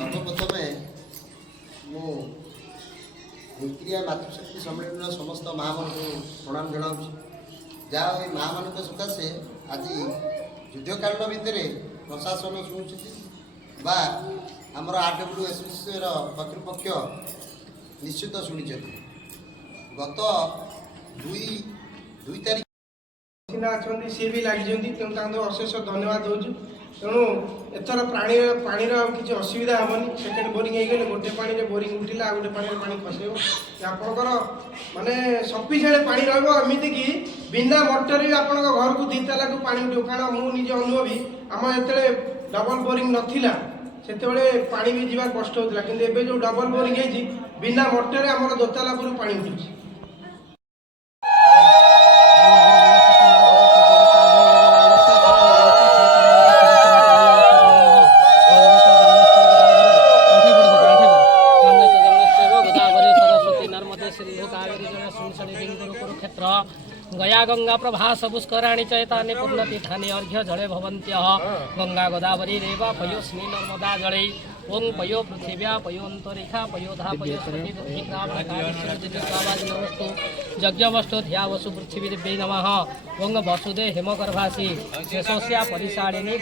सर्वप्रथमे मुक्रिया मातृशक्ति सम्मेलन समस्त माँ मान प्रणाम जनाऊँ जहाँ माँ मान सकाशे आज युद्धकालीन भितर प्रशासन शुणुच्च बा आमर RWSS कर्तृपक्ष निश्चित शुणी गत 2 तारीख अच्छा सी भी लगी तेणु अशेष धन्यवाद दूँ तेणु एथर पानीर किसी असुविधा हेनी सेकेंड बोरिंग हो गले गोटे पानी में बोरिंग उठिला गोटे पानी पानी खसब आपंकर माने सफिसीयंट पानी रमती कि बिना मोटर भी आप घर को 2 ताला को पानी उठो कारण मुझे अनुभवी आम जो डबल बोरिंग नाला से पानी भी जावा कष्ट होता कि जो डबल बोरिंग है बिना मोटर आम 2 ताला पर पानी उठुची। गया गंगा प्रभा सबुष्कराणि चैतानि पुण्यतीर्थानि अर्घ्य जले भवन्त्यः गंगा गोदावरी रेवा पयोस्मि नर्मदा जले ओं पयो पृथिव्या पयोन्तरिक्षा पयोधा पयोस्तु यज्ञवस्तु ध्यावसु पृथ्वी देव्यै नमः ओं वसुदे हेमगर्भासि शेषस्या परिसारिणी